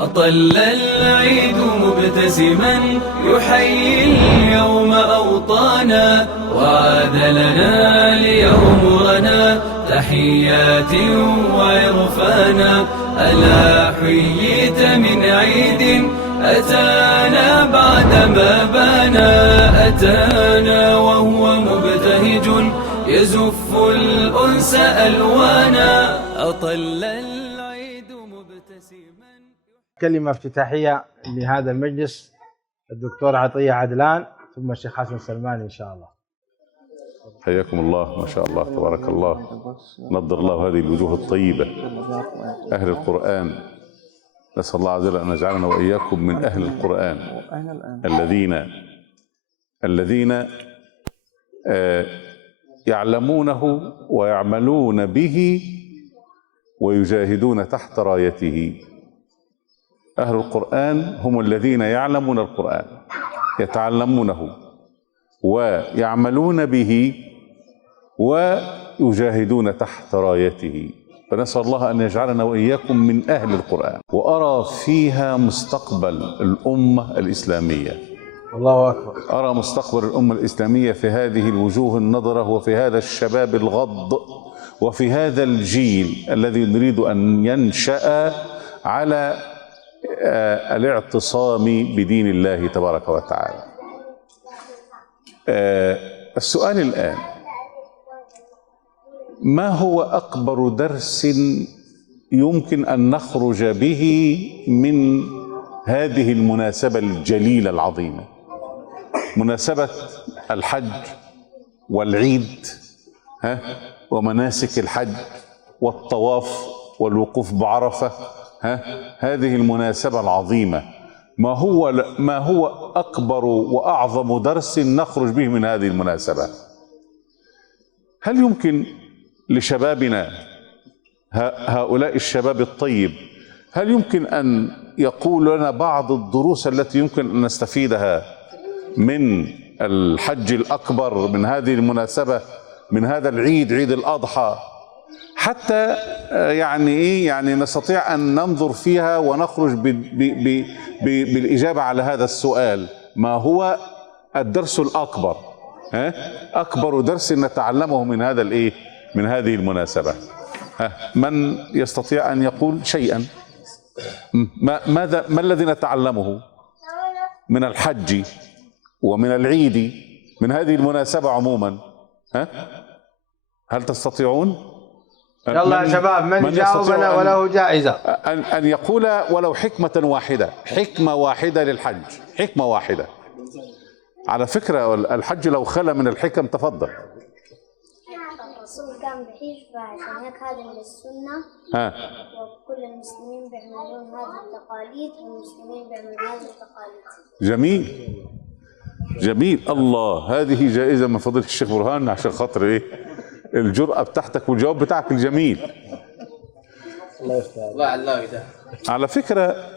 أطل العيد مبتسما يحيي اليوم أوطانا، وعاد لنا ليغمرنا تحيات وعرفانا. ألا حييت من عيد أتانا بعدما بانا، أتانا وهو مبتهج يزف الأنس ألوانا. أطل العيد مبتسما. كلمة افتتاحية لهذا المجلس الدكتور عطية عدلان، ثم الشيخ حسن سلمان إن شاء الله. حياكم الله، ما شاء الله تبارك الله، نضر الله هذه الوجوه الطيبة أهل القرآن. نسأل الله عز وجل أن يجعلنا وإياكم من أهل القرآن الذين يعلمونه ويعملون به ويجاهدون تحت رايته. أهل القرآن هم الذين يعلمون القرآن، يتعلمونه ويعملون به ويجاهدون تحت رايته. فنسأل الله أن يجعلنا وإياكم من أهل القرآن. وأرى فيها مستقبل الأمة الإسلامية. الله أكبر. أرى مستقبل الأمة الإسلامية في هذه الوجوه النضرة، وفي هذا الشباب الغض، وفي هذا الجيل الذي نريد أن ينشأ على الاعتصام بدين الله تبارك وتعالى. السؤال الآن: ما هو أكبر درس يمكن أن نخرج به من هذه المناسبة الجليلة العظيمة، مناسبة الحج والعيد ومناسك الحج والطواف والوقوف بعرفة؟ هذه المناسبة العظيمة، ما هو أكبر وأعظم درس نخرج به من هذه المناسبة؟ هل يمكن لشبابنا هؤلاء الشباب الطيب، هل يمكن أن يقول لنا بعض الدروس التي يمكن أن نستفيدها من الحج الأكبر، من هذه المناسبة، من هذا العيد، عيد الأضحى، حتى يعني نستطيع أن ننظر فيها ونخرج بالإجابة على هذا السؤال: ما هو الدرس الأكبر؟ أكبر درس نتعلمه من من هذه المناسبة؟ من يستطيع أن يقول شيئا؟ ما الذي نتعلمه من الحج ومن العيد، من هذه المناسبة عموما؟ هل تستطيعون؟ يلا يا شباب، من جاوبنا وله جائزة. أن يقول ولو حكمة واحدة، حكمة واحدة للحج، حكمة واحدة. على فكرة الحج لو خلى من الحكم، تفضل. الرسول كان بحج، فعشان هيك هذا من السنة. وكل المسلمين بيعملون هذه التقاليد، والمسلمين بيعملون هذه التقاليد. جميل جميل. الله، هذه جائزة من فضيلة الشيخ برهان عشان خاطر الجرأة بتاعتك والجواب بتاعك الجميل. الله يفتح.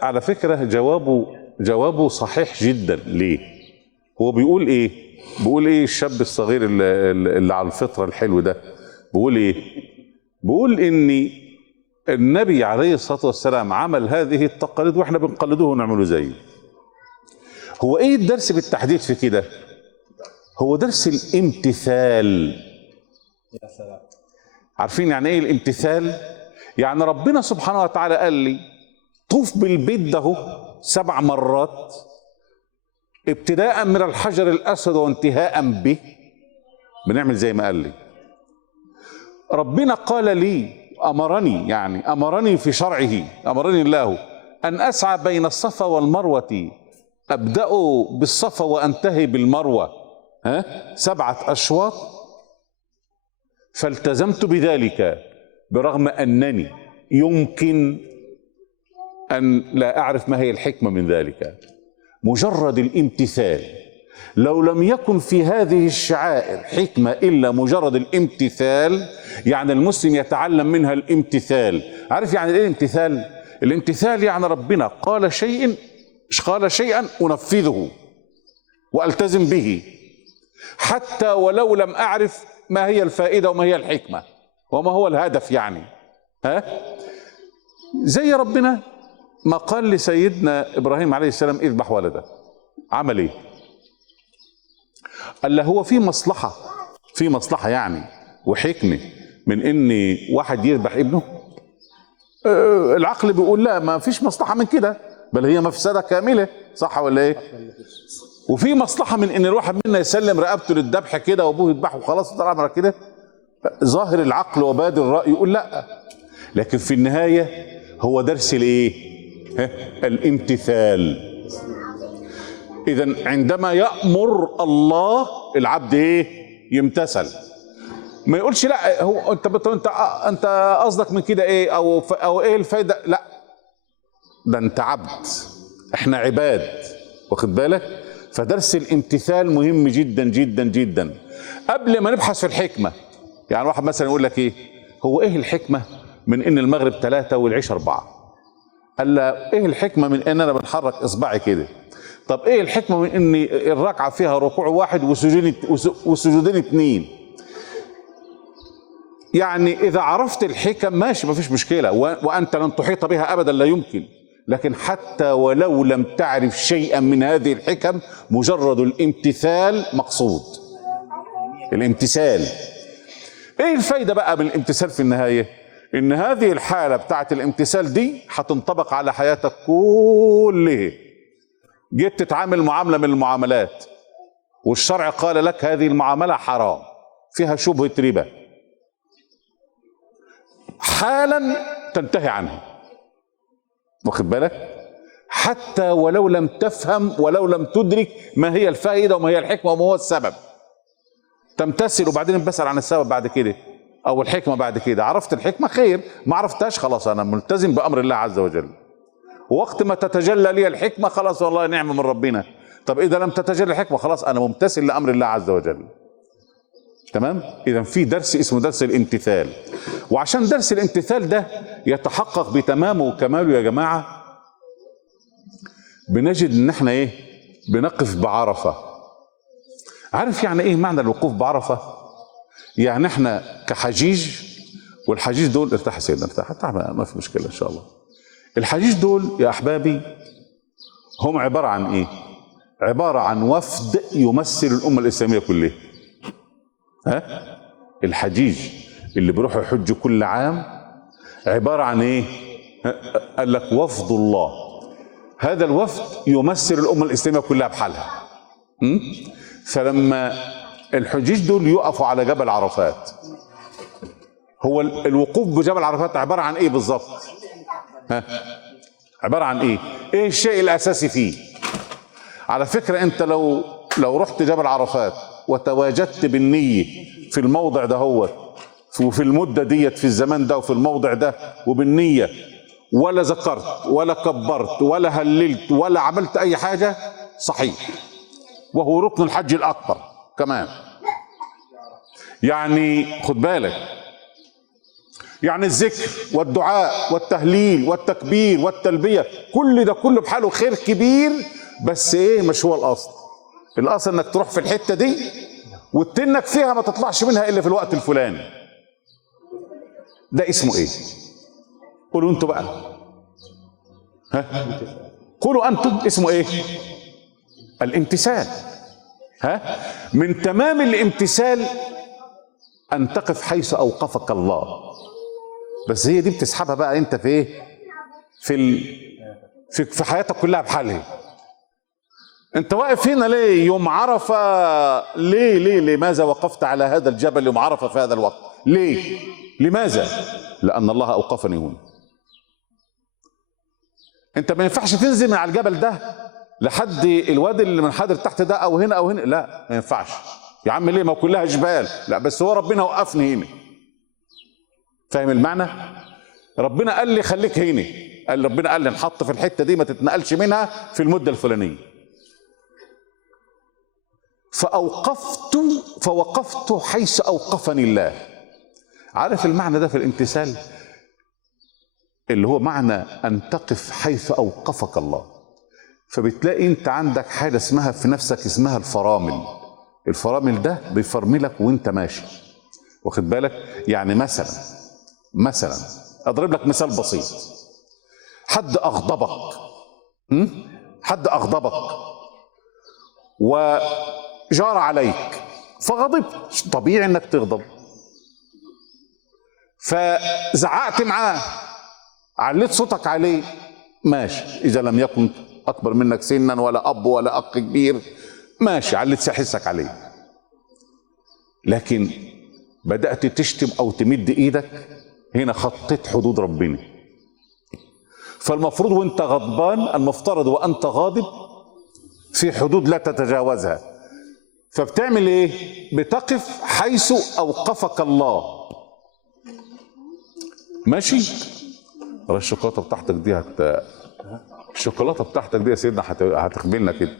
على فكرة جوابه صحيح جدا. ليه؟ هو بيقول ايه الشاب الصغير اللي على الفطرة الحلو ده؟ بيقول ايه؟ بيقول ان النبي عليه الصلاة والسلام عمل هذه التقاليد واحنا بنقلدوه ونعمله زيه. هو ايه الدرس بالتحديد في كده؟ هو درس الامتثال. يا سلام. عارفين يعني ايه الامتثال؟ يعني ربنا سبحانه وتعالى قال لي طوف بالبيت ده 7 مرات، ابتداء من الحجر الاسود وانتهاء به، بنعمل زي ما قال لي. ربنا قال لي، امرني في شرعه، امرني الله ان اسعى بين الصفا والمروه، ابدا بالصفا وانتهي بالمروه 7 أشواط، فالتزمت بذلك برغم أنني يمكن أن لا أعرف ما هي الحكمة من ذلك. مجرد الامتثال، لو لم يكن في هذه الشعائر حكمة إلا مجرد الامتثال، يعني المسلم يتعلم منها الامتثال. عارف يعني إيه الامتثال؟ الامتثال يعني ربنا قال شيئا أنفذه وألتزم به، حتى ولو لم أعرف ما هي الفائدة وما هي الحكمة وما هو الهدف. يعني زي ربنا ما قال لسيدنا إبراهيم عليه السلام اذبح ولده، عمل ايه؟ قال له هو في مصلحة يعني وحكمة من ان واحد يذبح ابنه؟ العقل بيقول لا، ما فيش مصلحة من كده، بل هي مفسدة كاملة، صح ولا ايه؟ وفي مصلحة من ان الواحد منا يسلم رقبته للذبح كده وابوه يذبحه وخلاص طلع امرك كده؟ ظاهر العقل وبادر الرأي يقول لا، لكن في النهاية هو درس الايه؟ الامتثال. اذا عندما يأمر الله العبد ايه؟ يمتثل. ما يقولش لا هو انت قصدك من كده ايه، او ايه الفايده؟ لا، ده انت عبد، احنا عباد، واخد بالك؟ فدرس الامتثال مهم جدا جدا جدا. قبل ما نبحث في الحكمه، يعني واحد مثلا يقول لك ايه هو ايه الحكمه من ان المغرب 3 والعشاء 4؟ قال له ايه الحكمه من ان انا بنحرك اصبعي كده؟ طب ايه الحكمه من ان الركعه فيها ركوع واحد وسجودين 2؟ يعني اذا عرفت الحكم ماشي، ما فيش مشكله، وانت لن تحيط بها ابدا، لا يمكن. لكن حتى ولو لم تعرف شيئا من هذه الحكم، مجرد الامتثال مقصود. الامتثال. ايه الفايده بقى من الامتثال في النهايه؟ ان هذه الحاله بتاعت الامتثال دي هتنطبق على حياتك كلها. جيت تتعامل معامله من المعاملات والشرع قال لك هذه المعامله حرام، فيها شبهه ربا، حالا تنتهي عنها، واخد بالك؟ حتى ولو لم تفهم ولو لم تدرك ما هي الفائده وما هي الحكمه وما هو السبب، تمتثل وبعدين بسأل عن السبب بعد كده او الحكمه بعد كده. عرفت الحكمه خير، ما عرفتهاش خلاص انا ملتزم بامر الله عز وجل. وقت ما تتجلى لي الحكمه خلاص والله نعمه من ربنا. طب اذا لم تتجلى الحكمه خلاص انا ممتثل لامر الله عز وجل. تمام؟ اذا في درس اسمه درس الامتثال، وعشان درس الامتثال ده يتحقق بتمامه وكماله يا جماعه، بنجد ان احنا ايه؟ بنقف بعرفه. عارف يعني ايه معنى الوقوف بعرفه؟ يعني احنا كحجيج، والحجيج دول ارتاح يا سيدنا ارتاح، ما في مشكله ان شاء الله. الحجيج دول يا احبابي هم عباره عن ايه؟ عباره عن وفد يمثل الامه الاسلاميه كلها. الحجيج اللي بيروحوا يحجوا كل عام عباره عن ايه؟ قال لك وفد الله. هذا الوفد يمثل الامه الاسلاميه كلها بحالها. فلما الحجيج دول يقفوا على جبل عرفات، هو الوقوف بجبل عرفات عباره عن ايه بالظبط؟ عباره عن ايه؟ ايه الشيء الاساسي فيه؟ على فكره انت لو رحت جبل عرفات وتواجدت بالنيه في الموضع ده هو وفي المده ديت في الزمان ده وفي الموضع ده وبالنيه، ولا ذكرت ولا كبرت ولا هللت ولا عملت اي حاجه، صحيح، وهو ركن الحج الاكبر كمان. يعني خد بالك، يعني الذكر والدعاء والتهليل والتكبير والتلبيه كل ده كله بحاله خير كبير، بس ايه؟ مش هو الاصل. الاصل انك تروح في الحته دي وتنك فيها ما تطلعش منها الا في الوقت الفلاني. ده اسمه ايه؟ قولوا انتوا بقى. قولوا انتم اسمه ايه؟ الامتثال. من تمام الامتثال ان تقف حيث اوقفك الله. بس هي دي بتسحبها بقى انت في ايه؟ في حياتك كلها بحالها. انت واقف هنا ليه يوم عرفه؟ ليه لماذا وقفت على هذا الجبل يوم عرفه في هذا الوقت؟ ليه؟ لماذا؟ لان الله اوقفني هنا. انت ما ينفعش تنزل من على الجبل ده لحد الوادي اللي منحدر تحت ده او هنا او هنا، لا ما ينفعش يا عم. ليه؟ ما كلها جبال. لا بس هو ربنا وقفني هنا. فاهم المعنى؟ ربنا قال لي خليك هنا، ربنا قال لي انحط في الحته دي ما تتنقلش منها في المده الفلانيه. فوقفت حيث اوقفني الله. عارف المعنى ده في الامتثال؟ اللي هو معنى ان تقف حيث اوقفك الله. فبتلاقي انت عندك حاجه اسمها في نفسك اسمها الفرامل. الفرامل ده بيفرملك وانت ماشي، واخد بالك؟ يعني مثلا اضرب لك مثال بسيط. حد أغضبك، حد أغضبك وجار عليك فغضبت، طبيعي انك تغضب، فزعقت معاه، عليت صوتك عليه، ماشي، اذا لم يكن اكبر منك سنا ولا اب ولا اخ كبير، ماشي، عليت حسك عليه. لكن بدأت تشتم او تمد ايدك، هنا خطيت حدود ربنا. فالمفروض وانت غضبان، المفترض وانت غاضب في حدود لا تتجاوزها. فبتعمل ايه؟ بتقف حيث اوقفك الله. ماشي؟ الشوكولاته بتاعتك دي الشوكولاته بتاعتك دي يا سيدنا هتخبلنا كده.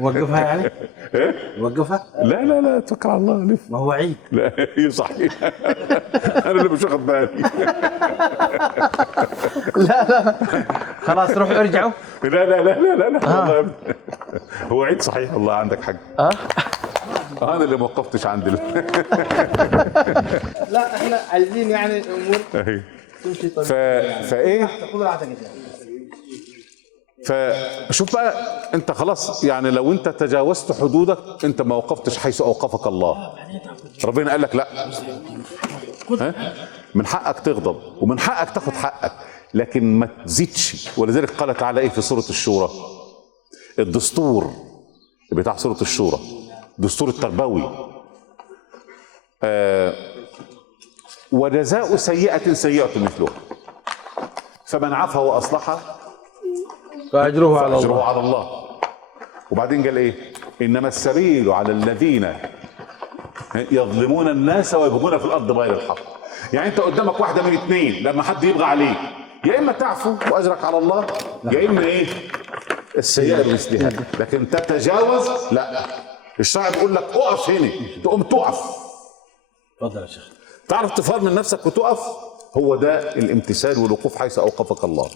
وقفها يعني؟ ايه؟ وقفها؟ لا لا لا، توكل على الله، لف. ما هو عيد. لا هي صحيح. انا اللي مش واخد بالي. لا خلاص روحوا ارجعوا. لا لا لا لا لا, لا. والله هو عيد صحيح، والله عندك حق. انا اللي ما وقفتش عندي. لا احنا عايزين يعني الامور تمشي طبيعي. فايه؟ فشوف بقى، انت خلاص يعني لو انت تجاوزت حدودك، انت ما وقفتش حيث اوقفك الله. ربنا قال لك لا، من حقك تغضب ومن حقك تاخد حقك، لكن ما تزيدش. ولذلك قال تعالى ايه في سورة الشورى؟ الدستور بتاع سورة الشورى، الدستور التربوي، وجزاء سيئة سيئة مثلها، فمن عفا واصلح فأجره على الله. فأجره على الله. وبعدين قال ايه؟ انما السبيل على الذين يظلمون الناس ويبغون في الارض بغير الحق. يعني انت قدامك واحده من اثنين، لما حد يبغى عليك، يا اما تعفو واجرك على الله، يا اما ايه؟ السيئه بمثلها. لكن تتجاوز لا، الشرع بيقول لك اقف هنا، تقوم تقف. اتفضل يا شيخ. تعرف تفرمل من نفسك وتقف، هو ده الامتثال والوقوف حيث اوقفك الله.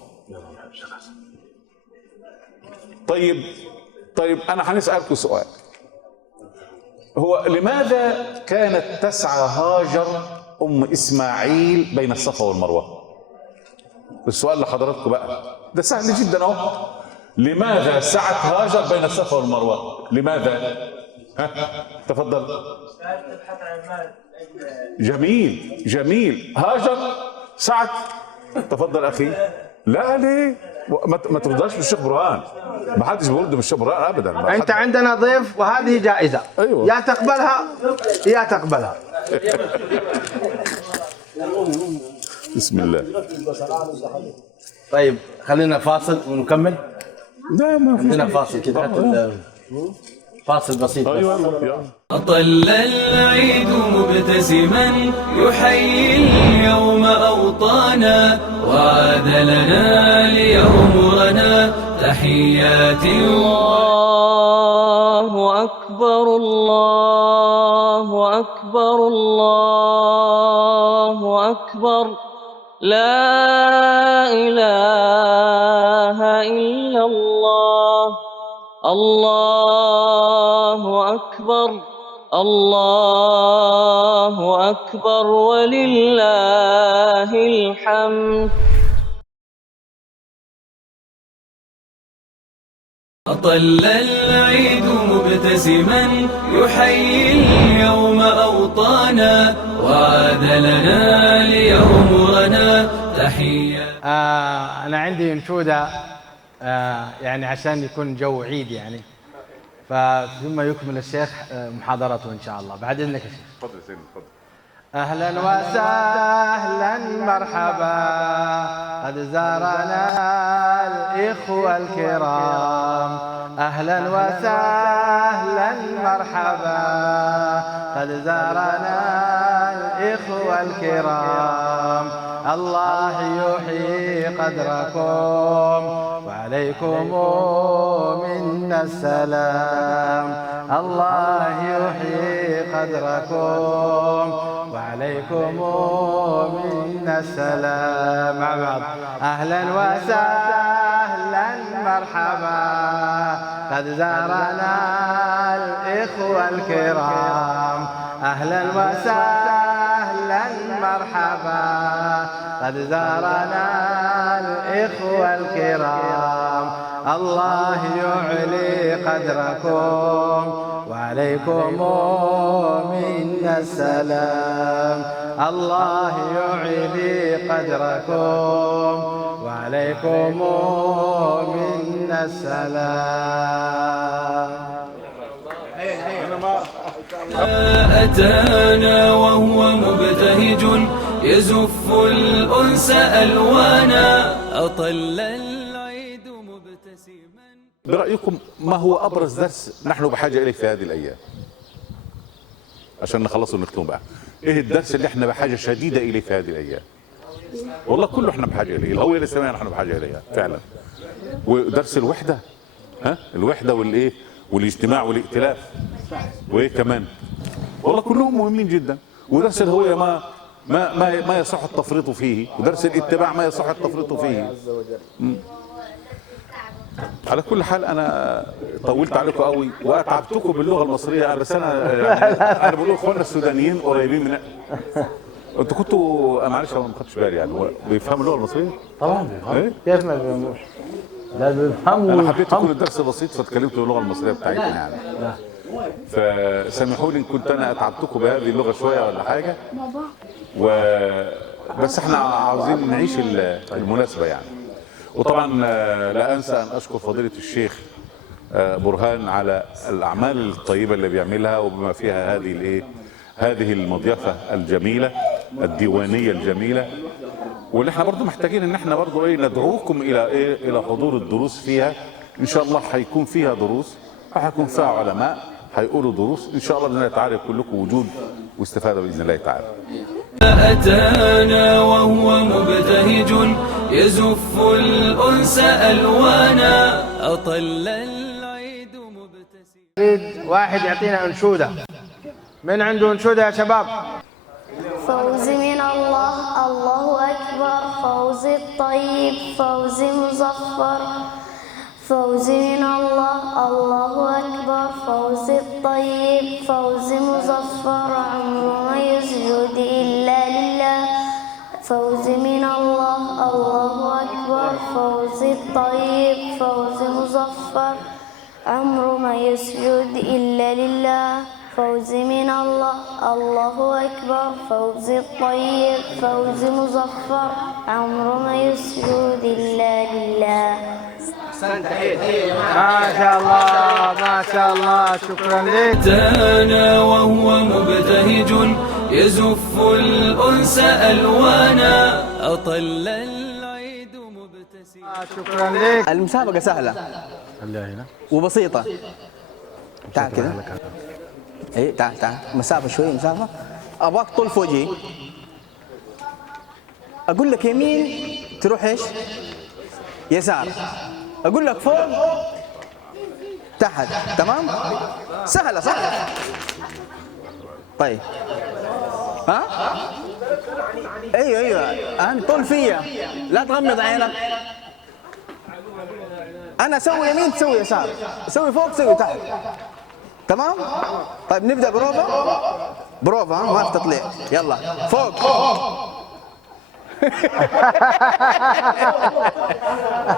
طيب انا هنسالكم سؤال. هو لماذا كانت تسعى هاجر ام اسماعيل بين الصفا والمروه؟ السؤال لحضراتكم بقى ده سهل جدا اهو. لماذا سعت هاجر بين الصفا والمروه؟ لماذا؟ تفضل. جميل هاجر سعت. تفضل اخي. لا ليه؟ ما ترضاش بالشيخ برهان، ما حدش بيرد بالشيخ برهان ابدا. انت عندنا ضيف وهذه جائزه. أيوة. يا تقبلها يا تقبلها. بسم الله. طيب خلينا فاصل ونكمل. لا ما في، عندنا فاصل كده، فاصل بسيط. ايوه يلا. أطل العيد مبتسما يحيي اليوم أوطانا، وعاد لنا ليغمرنا تحيات. الله أكبر الله أكبر الله أكبر، لا إله إلا الله. الله أكبر الله أكبر ولله الحمد. أطل العيد مبتسما يحيي اليوم أوطانا، وعاد لنا ليغمرنا تحية. أنا عندي أنشودة يعني عشان يكون جو عيد يعني، ثم يكمل الشيخ محاضرته إن شاء الله. بعد إذنك يا شيخ. تفضل يا سيدي تفضل. أهلا وسهلا مرحبا، قد زارنا الإخوة الكرام. أهلا وسهلا مرحبا، قد زارنا الإخوة الكرام. الله يحيي قدركم وعليكم منا السلام. الله يحيي قدركم وعليكم منا السلام. مع بعض. أهلا وسهلا مرحبا، قد زارنا الإخوة الكرام. أهلا وسهلا مرحبا قد زارنا الإخوة الكرام الله يعلي قدركم وعليكم منا السلام الله يعلي قدركم وعليكم منا السلام. أتانا وهو مبتهج يزف الأنس ألوانا أطل العيد مبتسما. برأيكم ما هو أبرز درس نحن بحاجة إليه في هذه الأيام عشان نخلص ونختم بقى؟ إيه الدرس اللي احنا بحاجة شديدة إليه في هذه الأيام؟ والله كله احنا بحاجة إليه، الهوية الإسلامية نحن بحاجة إليها فعلا. ودرس الوحدة، الوحدة والإيه؟ والاجتماع والائتلاف. وإيه كمان؟ والله كلهم مهمين جدا. ودرس الهوية ما يصح التفريط فيه، ودرس الاتباع ما يصح التفريط فيه. على كل حال انا طولت عليكم قوي واتعبتكم باللغه المصريه، بس انا يعني انا بقول اخواننا السودانيين قريبين من انتوا كنتوا معلش انا ما خدتش بالي يعني بيفهموا اللغه المصريه؟ طبعا بيفهموا. كيف ما بيفهموش؟ لا بيفهموا. انا حبيت يكون الدرس بسيط فاتكلمت باللغه المصريه بتاعتنا يعني. فسامحوا لي ان كنت انا اتعبتكم بهذه اللغه شويه ولا حاجه. بس احنا عاوزين نعيش المناسبه يعني. وطبعا لا انسى ان اشكر فضيله الشيخ برهان على الاعمال الطيبه اللي بيعملها وبما فيها هذه المضيافه الجميله الديوانيه الجميله، واللي احنا برضو محتاجين ان احنا برضو ندعوكم الى حضور الدروس فيها. ان شاء الله هيكون فيها دروس وهيكون فيها علماء هيقولوا دروس ان شاء الله باذن الله تعالى يكون لكم وجود واستفاده باذن الله تعالى. أتانا وهو مبتهج يزف الأنس ألوانا أطل العيد مبتسما. يريد واحد يعطينا أنشودة. من عنده أنشودة يا شباب؟ فوز من الله الله أكبر، فوز الطيب فوز مظفر، فوز من الله الله أكبر، فوز الطيب فوز مظفر، عمر ما يسجد إلا لله. فوز من الله الله أكبر، فوز الطيب فوز مظفر، عمر ما يسجد إلا لله. فوز من الله الله أكبر، فوز الطيب فوز مظفر، عمر ما يسجد إلا لله. ما شاء الله ما شاء الله، شكرا لك. أتانا وهو مبتهج يزف الأنس ألوانا أطل العيد مبتسما. شكرا لك. المسابقة سهلة وبسيطة. تعال كذا. اي تعال مسافة شوية مسافة. ابغاك طول في وجهي. اقول لك يمين تروح ايش؟ يسار. اقول لك فوق تحت. تمام؟ سهلة صح؟ طيب ها؟ ايوه انت طول فيا لا تغمض عينك. انا اسوي يمين تسوي يسار، اسوي فوق تسوي تحت. تمام؟ طيب نبدأ بروفا ها ما في تطليع. يلا فوق.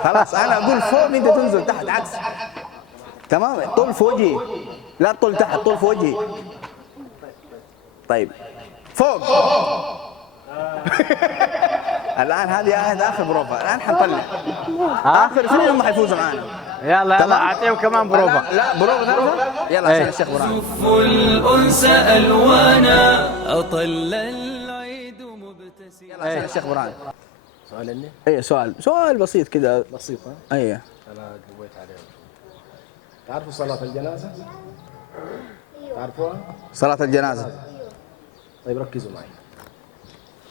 خلاص انا اقول فوق انت تنزل تحت عكس. تمام؟ طول في وجهي لا طول تحت، طول في وجهي. طيب فوق. الان هذه اخر بروفا، الان حنطلع اخر اثنين هم حيفوزوا معانا. يلا اعطيهم كمان بروفا. لا بروفا ثالثة. يلا عشان الشيخ برهان. يزف الأنس ألوانا أطل العيد مبتسما. يلا عشان الشيخ برهان. سؤال عندي؟ اي سؤال بسيط كذا. بسيط ها؟ اي انا قويت عليه. تعرفوا صلاة الجنازة؟ تعرفوها؟ صلاة الجنازة. طيب ركزوا معي.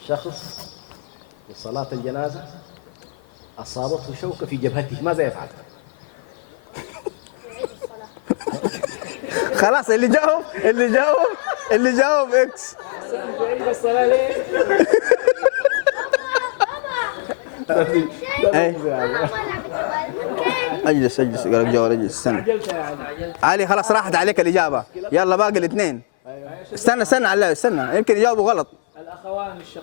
شخص في صلاة الجنازة أصابته شوكة في جبهته، ماذا يفعل؟ خلاص اللي جاوب اكس. اجلس قال لك جاوب. اجلس استنى علي، خلاص راحت عليك الإجابة. يلا باقي الاثنين. استنى علي، استنى يمكن يجاوبوا غلط.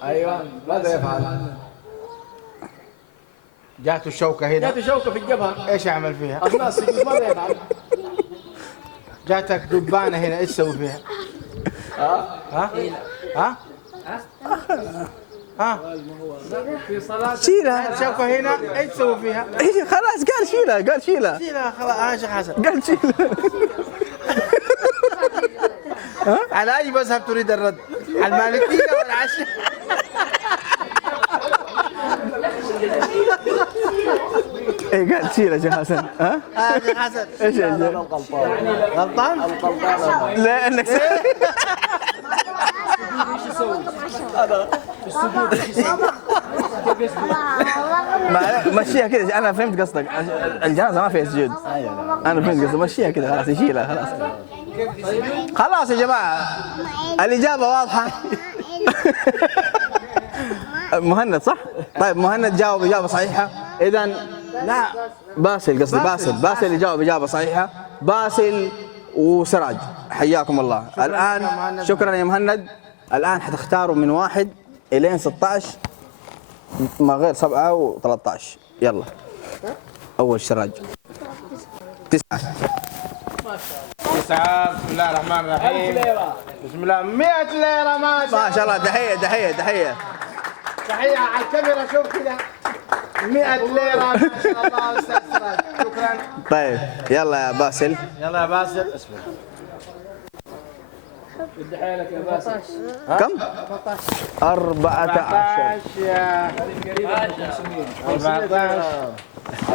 ايوه ماذا يفعل؟ جاته الشوكة هنا، جاته شوكه في الجبهه، ايش اعمل فيها؟ اثناء السجود ماذا يفعل؟ جاتك دبانة هنا، ايش تسوي فيها؟ ها؟ ها؟ ها؟ شيلها. الشوكة هنا، ايش تسوي فيها؟ ايش خلاص قال شيلها، قال شيلها. شيلها خلاص. ها شيخ حسن، قال شيلها. على اي مذهب تريد الرد؟ على المالكية ولا على ايه قال شيلها شيخ حسن. ها؟ شيخ حسن ايش غلطان؟ لا انك مشيها كذا. انا فهمت قصدك، الجنازه ما فيها سجود. انا فهمت قصدك، مشيها كذا خلاص، يشيلها خلاص. خلاص يا جماعه الاجابه واضحه. مهند صح؟ طيب مهند جاوب اجابه صحيحه. اذا لا باسل، قصدي باسل اللي جاوب اجابه صحيحه. باسل وسراج حياكم الله. الان شكرا يا مهند. الان حتختاروا من 1 إلى 16 ما غير 7 و13. يلا اول سراج 9. 9. بسم الله الرحمن الرحيم. بسم الله. 100 ليرة. ما شاء الله. تحيه تحية على الكاميرا. شوف كذا 100 ليرة. ما شاء الله استاذ سراج، شكرا. طيب يلا يا باسل. يلا يا باسل. اسمع. كم؟ 14.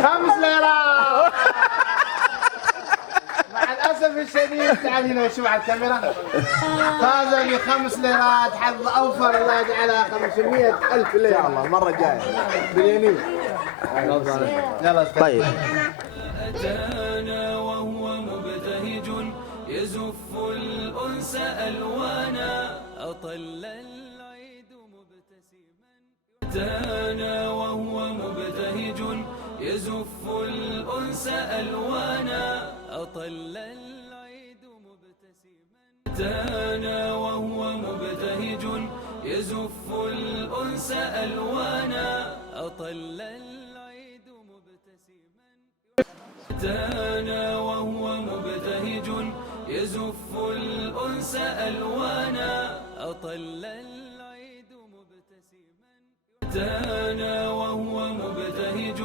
5 ليرات. مع الاسف الشديد، تعال هنا شوف على الكاميرا. فاز ب5 ليرات، حظ اوفر. الله يجعلها 500,000 ليره ان شاء الله المره الجايه باليمين. يلا طيب أتانا وهو مبتهج يزف الأنس ألوانا أطل العيد مبتسما. أتانا وهو مبتهج يزف الأنس ألوانا أطل العيد مبتسما. أتانا وهو مبتهج يزف الأنس ألوانا أطل العيد مبتسما. أتانا وهو مبتهج يزف الأنس ألوانا أطل العيد مبتسما. أتانا وهو مبتهج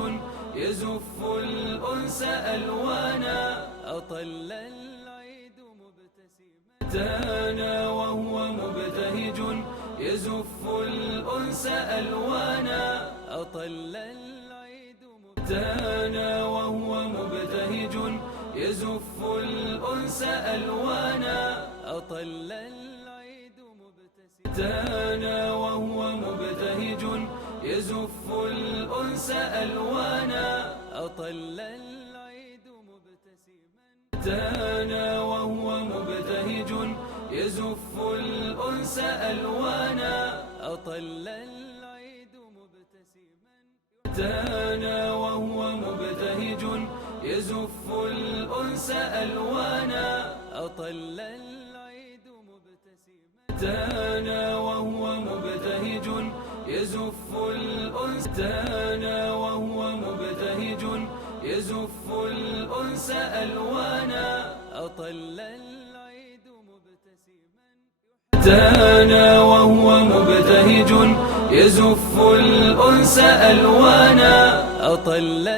يزف الأنس ألوانا أطل العيد مبتسما. أتانا وهو مبتهج يزف الأنس ألوانا أطل العيد أتانا وهو مبتهج يزف الأنس ألوانا أطل العيد مبتسما. أتانا وهو مبتهج يزف الأنس ألوانا أطل العيد مبتسما. أتانا وهو مبتهج يزف الأنس ألوانا أطل العيد مبتسما. أتانا وهو مبتهج يزف الأنس ألوانا أطل العيد مبتسما. أتانا وهو مبتهج يزف الأنس. أتانا وهو مبتهج يزف الأنس ألوانا أطل العيد مبتسما. أتانا وهو مبتهج يزف الأنس ألوانا أطل